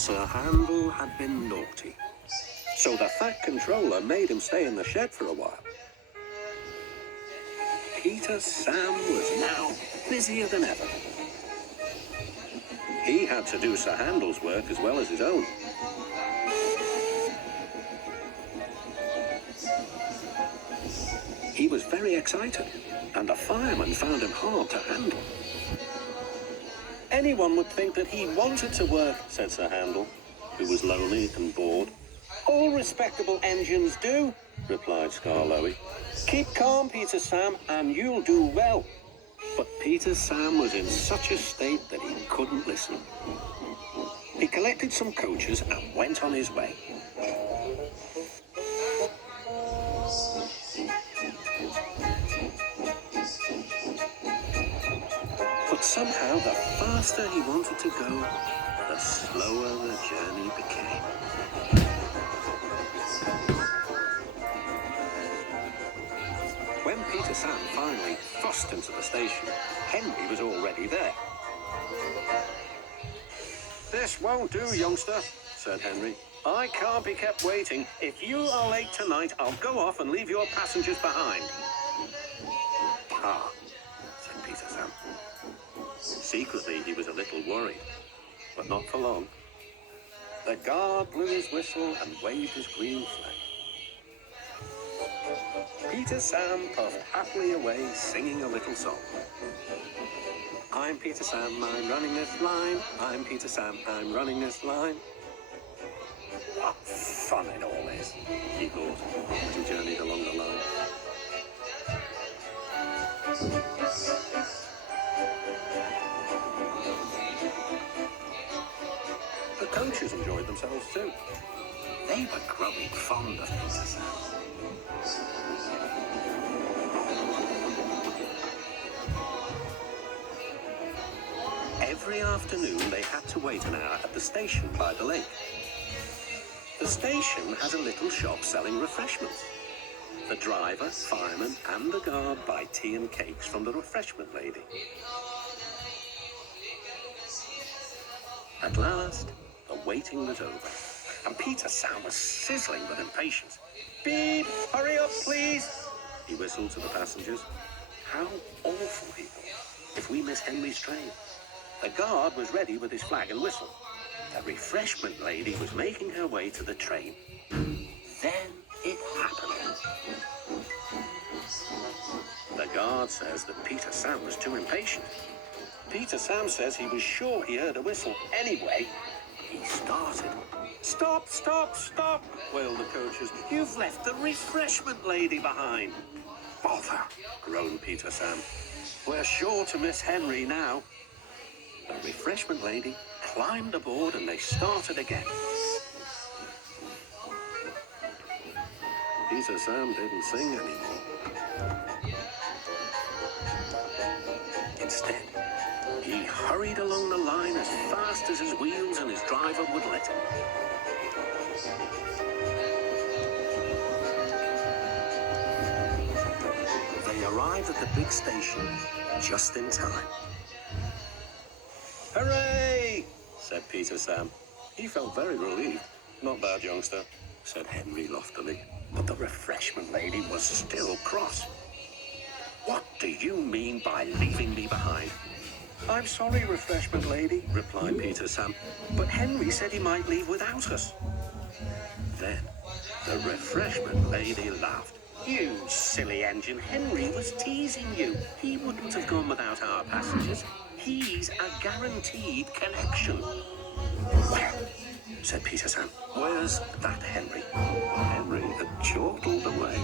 Sir Handel had been naughty, so the Fat Controller made him stay in the shed for a while. Peter Sam was now busier than ever. He had to do Sir Handel's work as well as his own. He was very excited, and the fireman found him hard to handle. Anyone would think that he wanted to work, said Sir Handel, who was lonely and bored. All respectable engines do, replied Skarloey. Keep calm, Peter Sam, and you'll do well. But Peter Sam was in such a state that he couldn't listen. He collected some coaches and went on his way. But somehow, the faster he wanted to go, the slower the journey became. When Peter Sam finally fussed into the station, Henry was already there. This won't do, youngster, said Henry. I can't be kept waiting. If you are late tonight, I'll go off and leave your passengers behind. Ah, said Peter Sam. Secretly, he was a little worried, but not for long. The guard blew his whistle and waved his green flag. Peter Sam puffed happily away, singing a little song. I'm Peter Sam, I'm running this line. I'm Peter Sam, I'm running this line. What fun it all is, he thought, as he journeyed along the line. The coaches enjoyed themselves too. They were growing fond of Peter Sam. Every afternoon they had to wait an hour at the station by the lake. The station has a little shop selling refreshments. The driver, fireman and the guard buy tea and cakes from the refreshment lady. At last, the waiting was over, and Peter Sam was sizzling with impatience. Beep! Hurry up, please! He whistled to the passengers. How awful, he thought, if we miss Henry's train. The guard was ready with his flag and whistle. The refreshment lady was making her way to the train. Then it happened. The guard says that Peter Sam was too impatient. Peter Sam says he was sure he heard a whistle. Anyway, he started. Stop, stop, stop, wailed the coaches. You've left the refreshment lady behind. Bother, groaned Peter Sam. We're sure to miss Henry now. The refreshment lady climbed aboard and they started again. Peter Sam didn't sing anymore. Instead, he hurried along the line as fast as his wheels and his driver would let him. They arrived at the big station just in time. Hooray! Said Peter Sam. He felt very relieved. Not bad, youngster, said Henry loftily. But the refreshment lady was still cross. What do you mean by leaving me behind? I'm sorry, refreshment lady, replied Peter Sam, but Henry said he might leave without us. Then the refreshment lady laughed. You silly engine, Henry was teasing you. He wouldn't have gone without our passengers. He's a guaranteed connection. Well, said Peter Sam, where's that Henry? Henry had chortled away.